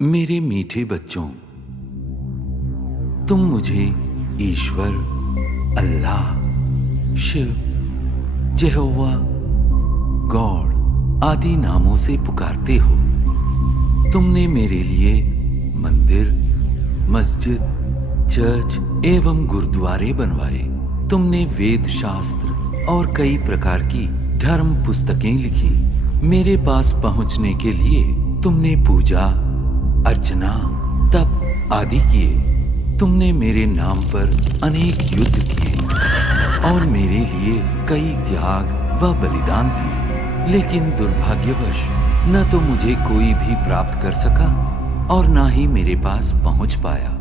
मेरे मीठे बच्चों, तुम मुझे ईश्वर, अल्लाह, शिव, यहोवा, गॉड आदि नामों से पुकारते हो। तुमने मेरे लिए मंदिर, मस्जिद, चर्च एवं गुरुद्वारे बनवाए। तुमने वेद शास्त्र और कई प्रकार की धर्म पुस्तकें लिखी। मेरे पास पहुंचने के लिए तुमने पूजा, अर्चना, तप आदि किए। तुमने मेरे नाम पर अनेक युद्ध किए और मेरे लिए कई त्याग व बलिदान दिए। लेकिन दुर्भाग्यवश न तो मुझे कोई भी प्राप्त कर सका और न ही मेरे पास पहुंच पाया।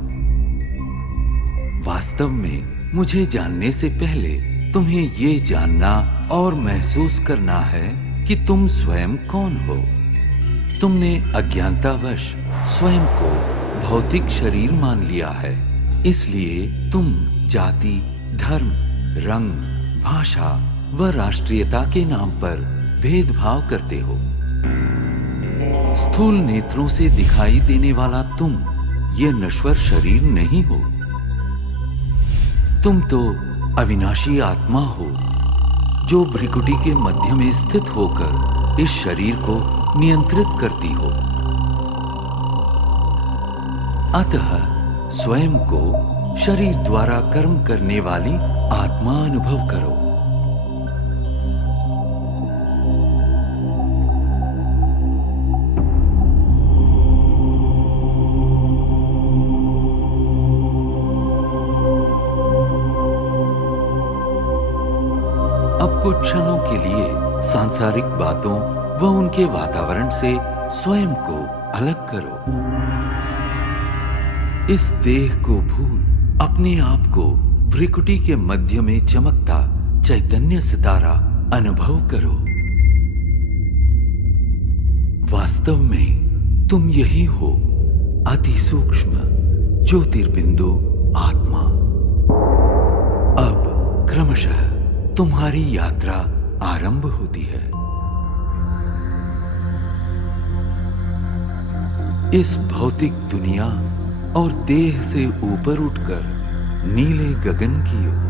वास्तव में मुझे जानने से पहले तुम्हें ये जानना और महसूस करना है कि तुम स्वयं कौन हो। तुमने अज्ञानतावश स्वयं को भौतिक शरीर मान लिया है। इसलिए तुम जाति, धर्म, रंग, भाषा व राष्ट्रीयता के नाम पर भेदभाव करते हो। स्थूल नेत्रों से दिखाई देने वाला तुम ये नश्वर शरीर नहीं हो। तुम तो अविनाशी आत्मा हो जो भ्रिकुटी के मध्य में स्थित होकर इस शरीर को नियंत्रित करती हो। अतः स्वयं को शरीर द्वारा कर्म करने वाली आत्मा अनुभव करो। अब कुछ क्षणों के लिए सांसारिक बातों व उनके वातावरण से स्वयं को अलग करो। इस देह को भूल अपने आप को भ्रिकुटी के मध्य में चमकता चैतन्य सितारा अनुभव करो। वास्तव में तुम यही हो, अति सूक्ष्म ज्योतिर्बिंदु आत्मा। अब क्रमशः तुम्हारी यात्रा आरंभ होती है। इस भौतिक दुनिया और देह से ऊपर उठकर नीले गगन की ओर।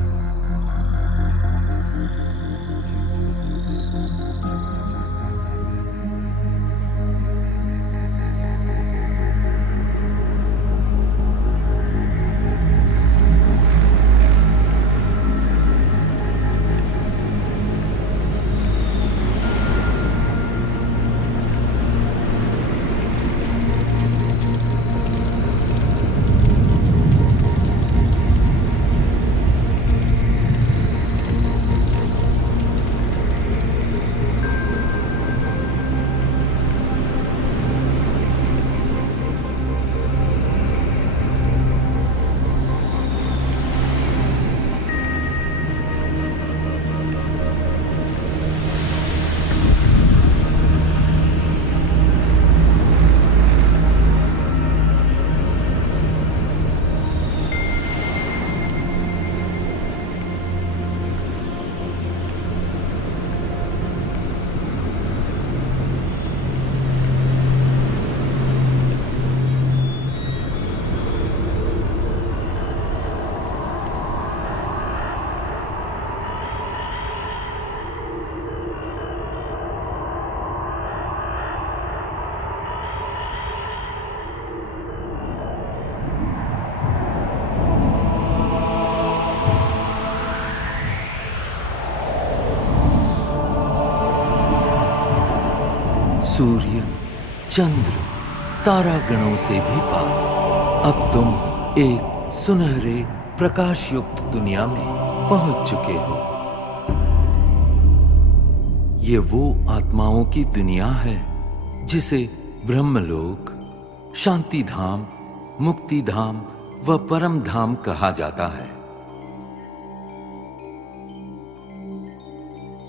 सूर्य, चंद्र, तारागणों से भी पार अब तुम एक सुनहरे प्रकाश युक्त दुनिया में पहुंच चुके हो। ये वो आत्माओं की दुनिया है जिसे ब्रह्मलोक, शांति धाम, मुक्ति धाम व परम धाम कहा जाता है।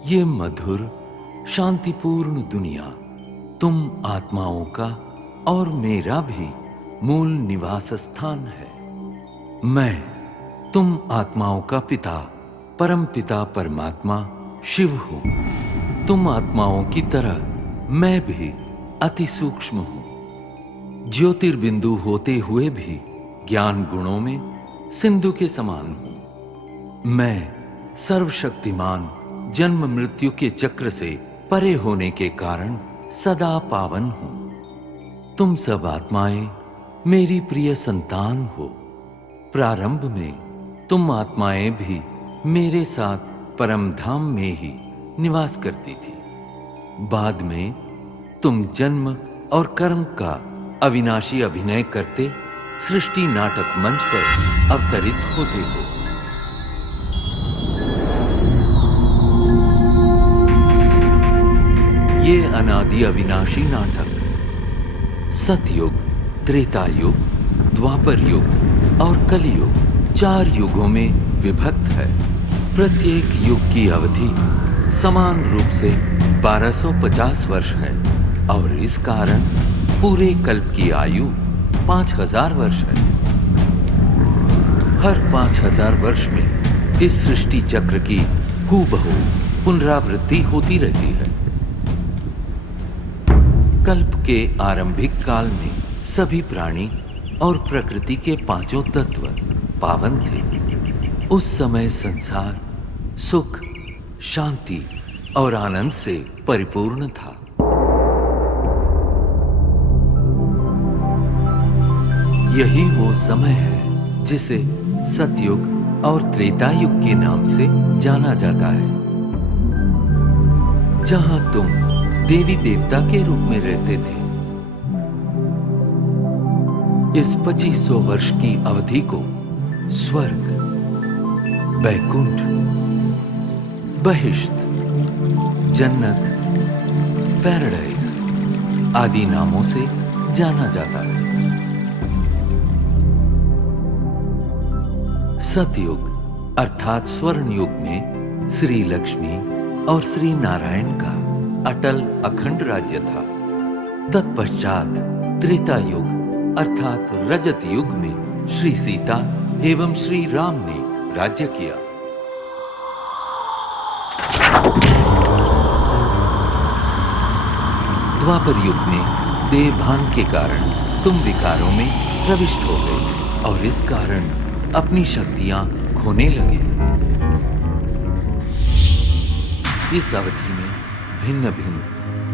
ये मधुर, शांतिपूर्ण दुनिया तुम आत्माओं का और मेरा भी मूल निवास स्थान है। मैं तुम आत्माओं का पिता, परम पिता परमात्मा शिव हूं। तुम आत्माओं की तरह मैं भी अति सूक्ष्म हूं। ज्योतिर्बिंदु होते हुए भी ज्ञान गुणों में सिंधु के समान हूं। मैं सर्वशक्तिमान जन्म मृत्यु के चक्र से परे होने के कारण सदा पावन हूं। तुम सब आत्माएं मेरी प्रिय संतान हो। प्रारंभ में तुम आत्माएं भी मेरे साथ परम धाम में ही निवास करती थी। बाद में तुम जन्म और कर्म का अविनाशी अभिनय करते सृष्टि नाटक मंच पर अवतरित होते हो। ये अनादि अविनाशी नाटक सतयुग, त्रेता युग, द्वापर युग और कलियुग 4 युगों में विभक्त है। प्रत्येक युग की अवधि समान रूप से 1250 वर्ष है और इस कारण पूरे कल्प की आयु 5000 वर्ष है। हर 5000 वर्ष में इस सृष्टि चक्र की हूबहू पुनरावृत्ति होती रहती है। कल्प के आरंभिक काल में सभी प्राणी और प्रकृति के 5 तत्व पावन थे। उस समय संसार सुख, शांति और आनंद से परिपूर्ण था। यही वो समय है जिसे सतयुग और त्रेता युग के नाम से जाना जाता है, जहां तुम देवी देवता के रूप में रहते थे। इस 2500 वर्ष की अवधि को स्वर्ग, बैकुंठ, बहिश्त, जन्नत, पैराडाइज आदि नामों से जाना जाता है। सतयुग अर्थात स्वर्ण युग में श्री लक्ष्मी और श्री नारायण का अटल अखंड राज्य था। तत्पश्चात त्रेता युग अर्थात रजत युग में श्री सीता एवं श्री राम ने राज्य किया। द्वापर युग में देहभान के कारण तुम विकारों में प्रविष्ट हो गए और इस कारण अपनी शक्तियां खोने लगे। इस अवधि में भिन्न भिन्न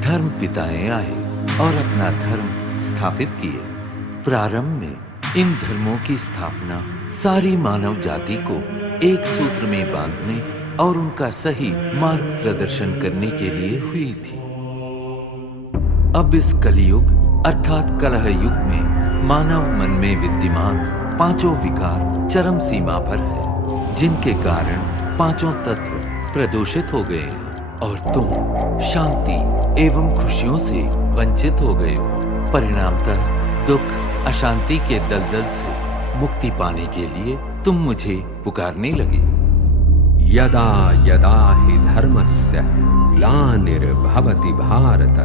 धर्म पिताएं आए और अपना धर्म स्थापित किए। प्रारंभ में इन धर्मों की स्थापना सारी मानव जाति को एक सूत्र में बांधने और उनका सही मार्ग प्रदर्शन करने के लिए हुई थी। अब इस कलियुग अर्थात कलह युग में मानव मन में विद्यमान 5 विकार चरम सीमा पर है, जिनके कारण 5 तत्व प्रदूषित हो गए हैं और तुम शांति एवं खुशियों से वंचित हो गए हो। परिणामतः दुख, अशांति के दलदल से मुक्ति पाने के लिए तुम मुझे पुकारने लगे। यदा यदा हि धर्मस्य ग्लानिर्भवति भारत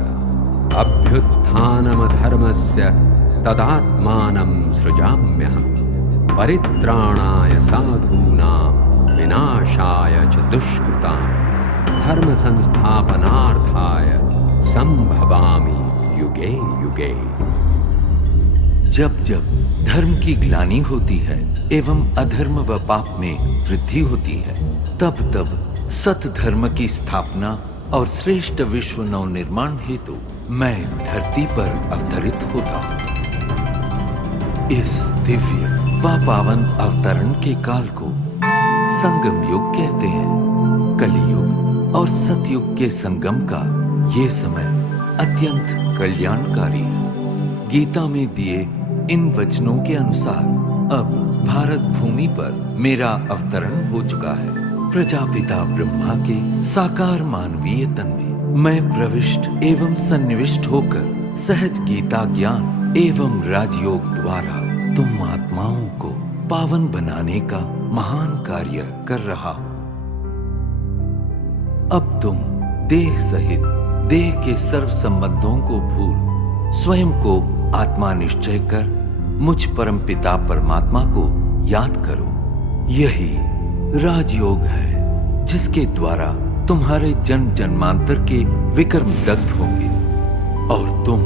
अभ्युत्थानमधर्मस्य तदात्मानं सृजाम्यहम् परित्राणाय साधूनां विनाशाय च दुष्कृतां धर्म संस्थापनार्थाय संभवामि युगे युगे। जब जब धर्म की ग्लानि होती है एवं अधर्म व पाप में वृद्धि होती है, तब तब सत धर्म की स्थापना और श्रेष्ठ विश्व नवनिर्माण हेतु मैं धरती पर अवतरित होता हूँ। इस दिव्य व पावन अवतरण के काल को संगम युग कहते हैं। कलियुग और सतयुग के संगम का ये समय अत्यंत कल्याणकारी है। गीता में दिए इन वचनों के अनुसार अब भारत भूमि पर मेरा अवतरण हो चुका है। प्रजापिता ब्रह्मा के साकार मानवीय तन में मैं प्रविष्ट एवं सन्निविष्ट होकर सहज गीता ज्ञान एवं राजयोग द्वारा तुम आत्माओं को पावन बनाने का महान कार्य कर रहा हूं। अब तुम देह सहित देह के सर्व संबंधों को भूल स्वयं को आत्मा निश्चय कर मुझ परम पिता परमात्मा को याद करो। यही राजयोग है जिसके द्वारा तुम्हारे जन्म जन्मांतर के विकर्म दग्ध होंगे और तुम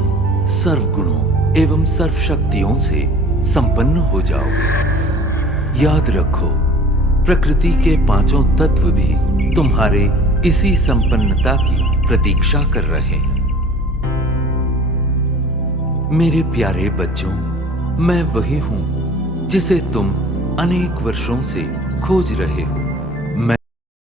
सर्वगुणों एवं सर्वशक्तियों से संपन्न हो जाओगे। याद रखो, प्रकृति के पांचों तत्व भी तुम्हारे इसी संपन्नता की प्रतीक्षा कर रहे हैं। मेरे प्यारे बच्चों, मैं वही हूं जिसे तुम अनेक वर्षों से खोज रहे हो।